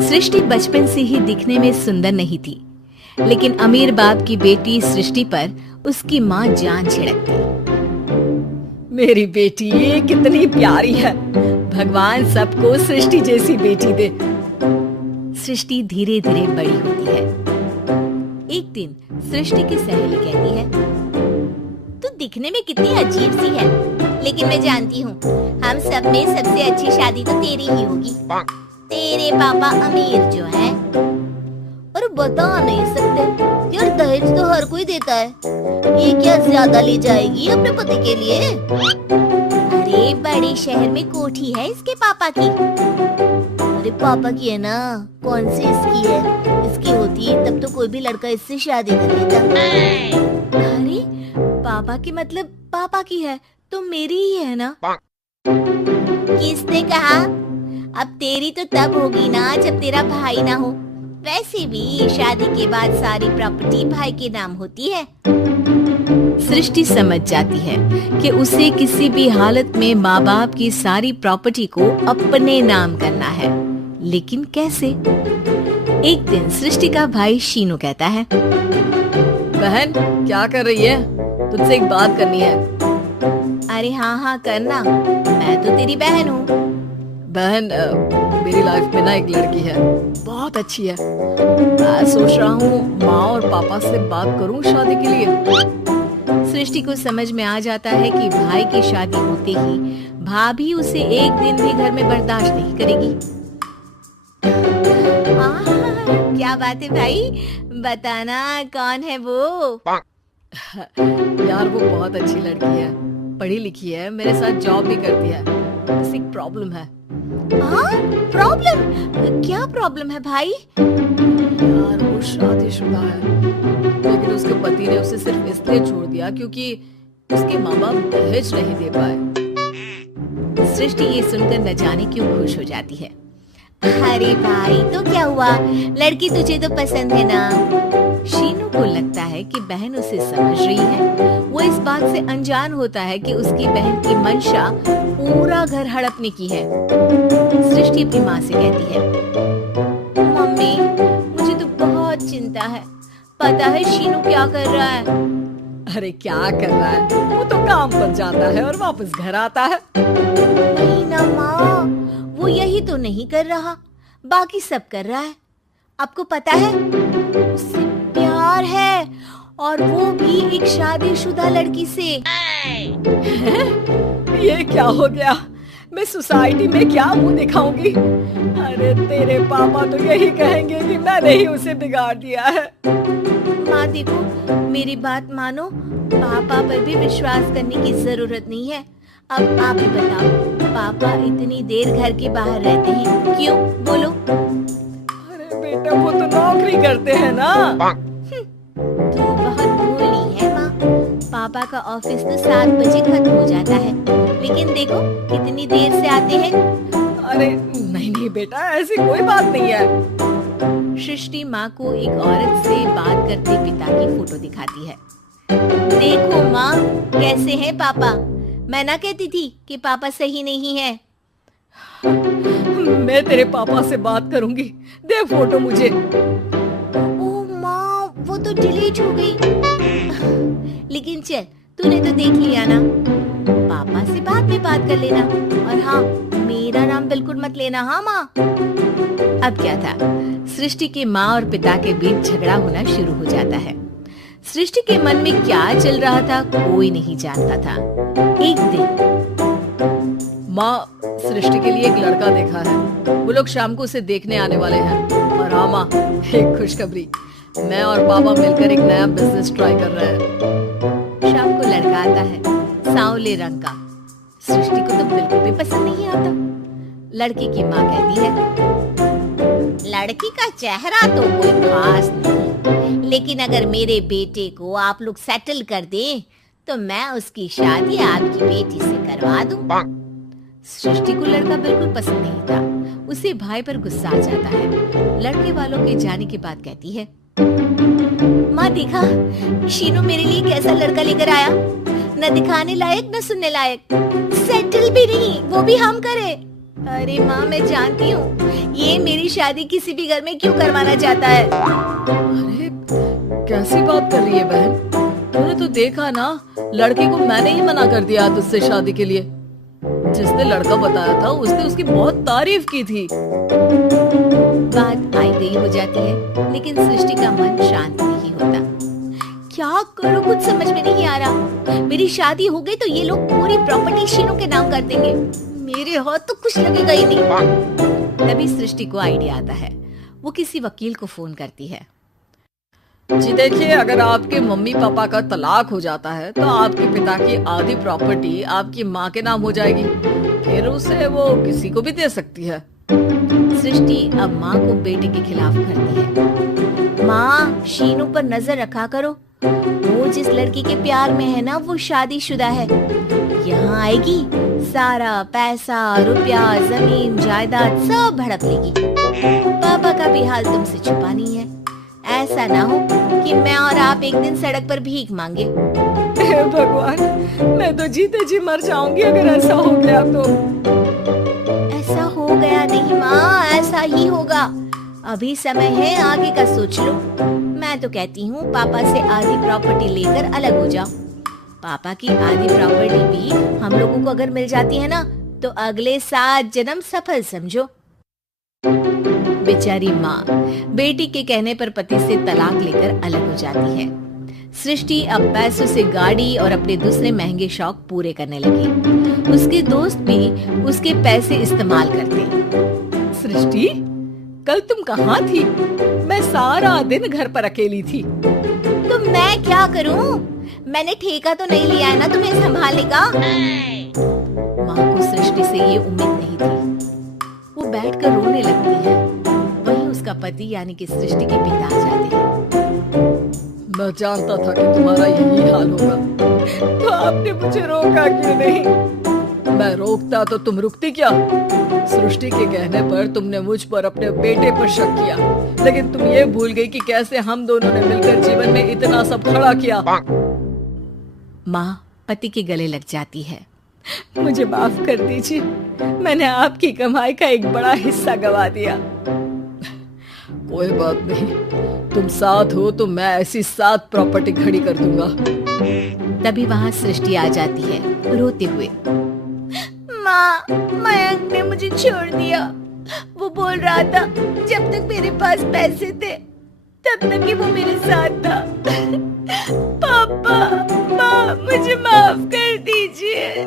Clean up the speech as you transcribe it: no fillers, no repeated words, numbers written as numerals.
सृष्टि बचपन से ही दिखने में सुंदर नहीं थी, लेकिन अमीर बाप की बेटी सृष्टि पर उसकी माँ जान छिड़कती। मेरी बेटी कितनी प्यारी है, भगवान सबको सृष्टि जैसी बेटी दे। सृष्टि धीरे धीरे बड़ी होती है। एक दिन सृष्टि की सहेली कहती है, तू दिखने में कितनी अजीब सी है, लेकिन मैं जानती हूँ हम सब में सबसे अच्छी शादी तो तेरी ही होगी। तेरे पापा अमीर जो है, और बता नहीं सकते यार, दहेज तो हर कोई देता है, ये क्या ज्यादा ले जाएगी अपने पति के लिए? अरे बड़े शहर में कोठी है इसके पापा की। अरे पापा की है ना, कौन सी इसकी है? इसकी होती तब तो कोई भी लड़का इससे शादी कर लेता। अरे पापा की मतलब पापा की है तो मेरी ही है ना? किसने कहा? अब तेरी तो तब होगी ना जब तेरा भाई ना हो। वैसे भी शादी के बाद सारी प्रॉपर्टी भाई के नाम होती है। सृष्टि समझ जाती है कि उसे किसी भी हालत में माँ बाप की सारी प्रॉपर्टी को अपने नाम करना है, लेकिन कैसे? एक दिन सृष्टि का भाई शीनू कहता है, बहन क्या कर रही है? तुझसे एक बात करनी है। अरे हाँ करना, मैं तो तेरी बहन हूँ। बहन मेरी लाइफ में ना एक लड़की है, बहुत अच्छी है। मैं सोच रहा हूँ माँ और पापा से बात करूँ शादी के लिए। सृष्टि को समझ में आ जाता है कि भाई की शादी होते ही भाभी उसे एक दिन भी घर में बर्दाश्त नहीं करेगी। क्या बात है भाई, बताना कौन है वो? यार वो बहुत अच्छी लड़की है, पढ़ी लिखी है, मेरे साथ जॉब भी करती है। बस एक प्रॉब्लम है। प्रॉब्लम? क्या प्रॉब्लम है भाई? यार वो शादीशुदा है, लेकिन उसके पति ने उसे सिर्फ इसलिए छोड़ दिया क्योंकि उसके माँ बाप दहेज नहीं दे पाए। सृष्टि ये सुनकर न जाने क्यों खुश हो जाती है। अरे भाई तो क्या हुआ, लड़की तुझे तो पसंद है ना? शीनू को लगता है कि बहन उसे समझ रही है। वो इस बात से अनजान होता है कि उसकी बहन की मंशा पूरा घर हड़पने की है। सृष्टि अपनी माँ से कहती है, मम्मी मुझे तो बहुत चिंता है, पता है शीनू क्या कर रहा है? अरे क्या कर रहा है, वो तो काम पर जाता है और वापस घर आता है। नहीं ना माँ, वो यही तो नहीं कर रहा, बाकी सब कर रहा है। आपको पता है उससे प्यार है, और वो भी एक शादीशुदा लड़की से। ये क्या हो गया, मैं सोसाइटी में क्या मुंह दिखाऊंगी? अरे तेरे पापा तो यही कहेंगे कि मैंने ही उसे बिगाड़ दिया है। माँ देखो, मेरी बात मानो, पापा पर भी विश्वास करने की जरूरत नहीं है। अब आप ही बताओ, पापा इतनी देर घर के बाहर रहते हैं क्यों? बोलो। अरे बेटा वो तो नौकरी करते हैं ना। तू बहुत भोली है माँ, पापा का ऑफिस तो 7 बजे खत्म हो जाता है, लेकिन देखो कितनी देर से आते हैं। अरे नहीं बेटा, ऐसी कोई बात नहीं है। सृष्टि माँ को एक औरत से बात करते पिता की फोटो दिखाती है। देखो माँ कैसे हैं पापा, मैं ना कहती थी कि पापा सही नहीं है। मैं तेरे पापा से बात करूंगी, दे फोटो मुझे। ओह माँ, वो तो डिलीट हो गई। लेकिन चल, तूने तो देख लिया ना, पापा से बाद में बात कर लेना। और हाँ, मेरा नाम बिल्कुल मत लेना। हाँ माँ। अब क्या था, सृष्टि के माँ और पिता के बीच झगड़ा होना शुरू हो जाता है। सृष्टि के मन में क्या चल रहा था कोई नहीं जानता था। एक दिन माँ, सृष्टि के लिए एक लड़का देखा है, वो लोग शाम को उसे देखने आने वाले हैं। और हाँ माँ, एक खुशखबरी, मैं और पापा मिलकर एक नया बिजनेस ट्राई कर रहे हैं। शाम को लड़का आता है, सांवले रंग का। सृष्टि को तो बिल्कुल भी पसंद नहीं आता। लड़की की माँ कहती है, लड़की का चेहरा तो कोई खास नहीं, लेकिन अगर मेरे बेटे को आप लोग सेटल कर दें तो मैं उसकी शादी आपकी बेटी से करवा दूं। सृष्टि को लड़का बिल्कुल पसंद नहीं था। उसे भाई पर गुस्सा आ जाता है। लड़के वालों के जाने के बाद कहती है, माँ देखा शीनू मेरे लिए कैसा लड़का लेकर आया, न दिखाने लायक न सुनने लायक, सेटल भी नहीं, वो भी हम करे। अरे माँ, मैं जानती हूँ ये मेरी शादी किसी भी घर में क्यों करवाना चाहता है। अरे कैसी बात कर रही है बहन? तूने तो देखा ना, लड़के को मैंने ही मना कर दिया तुझसे शादी के लिए। जिसने लड़का बताया था उसने उसकी बहुत तारीफ की थी। बात आई गई हो जाती है, लेकिन सृष्टि का मन शांत नहीं होता। क्या करूँ, कुछ समझ में नहीं आ रहा। मेरी शादी हो गई तो ये लोग पूरी प्रॉपर्टी शीनू के नाम कर देंगे। मेरे हाथ तो कुछ लगेगा ही नहीं। तभी सृष्टि को आइडिया आता है। वो किसी वकील को फोन करती है। जी देखिए, अगर आपके मम्मी पापा का तलाक हो जाता है तो आपके पिता की आधी प्रॉपर्टी आपकी माँ के नाम हो जाएगी। फिर उसे वो किसी को भी दे सकती है। सृष्टि अब माँ को बेटे के खिलाफ करती है। माँ, शीनू पर नजर रखा करो। वो जिस लड़की के प्यार में है ना, वो शादीशुदा है। यहाँ आएगी, सारा पैसा, रुपया, जमीन, जायदाद सब हड़प लेगी। पापा का भी हाल तुमसे छुपा नहीं है। ऐसा ना हो कि मैं और आप एक दिन सड़क पर भीख मांगे। हे भगवान, मैं तो जीते जी मर जाऊंगी अगर ऐसा हो गया तो। ऐसा हो गया नहीं माँ, ऐसा ही होगा। अभी समय है, आगे का सोच लो। मैं तो कहती हूँ पापा से आधी प्रॉपर्टी लेकर अलग हो जाओ। पापा की आधी प्रॉपर्टी भी हम लोगों को अगर मिल जाती है ना, तो अगले 7 जन्म सफल समझो। बेचारी माँ बेटी के कहने पर पति से तलाक लेकर अलग हो जाती है। सृष्टि अब पैसों से गाड़ी और अपने दूसरे महंगे शौक पूरे करने लगी। उसके दोस्त भी उसके पैसे इस्तेमाल करते। सृष्टि, कल तुम कहाँ थी? मैं सारा दिन घर पर अकेली थी। तो मैं क्या करूं? मैंने ठेका तो नहीं लिया है ना तुम्हें संभालने का। माँ को सृष्टि से ये उम्मीद नहीं थी। वो बैठकर रोने लगती है। वहीं उसका पति यानी कि सृष्टि के पिता आ जाते हैं। मैं जानता था कि तुम्हारा यही हाल होगा, तो आपने मुझे रोका क्यों नहीं? मैं रोकता तो तुम रुकती क्या? सृष्टि के कहने पर तुमने मुझ पर अपने बेटे पर शक किया, लेकिन तुम ये भूल गई कि कैसे हम दोनों ने मिलकर जीवन में इतना सब खड़ा किया। माँ पति के गले लग जाती है। मुझे माफ कर दीजिए, मैंने आपकी कमाई का एक बड़ा हिस्सा गवा दिया। कोई बात नहीं, तुम साथ हो तो मैं ऐसी 7 प्रॉपर्टी खड़ी कर दूंगा। तभी वहाँ सृष्टि आ जाती है रोते हुए। माँ, मयंक ने मुझे छोड़ दिया। वो बोल रहा था जब तक मेरे पास पैसे थे तब तक ही वो मेरे साथ था। पापा, माँ, मुझे माफ कर दीजिए।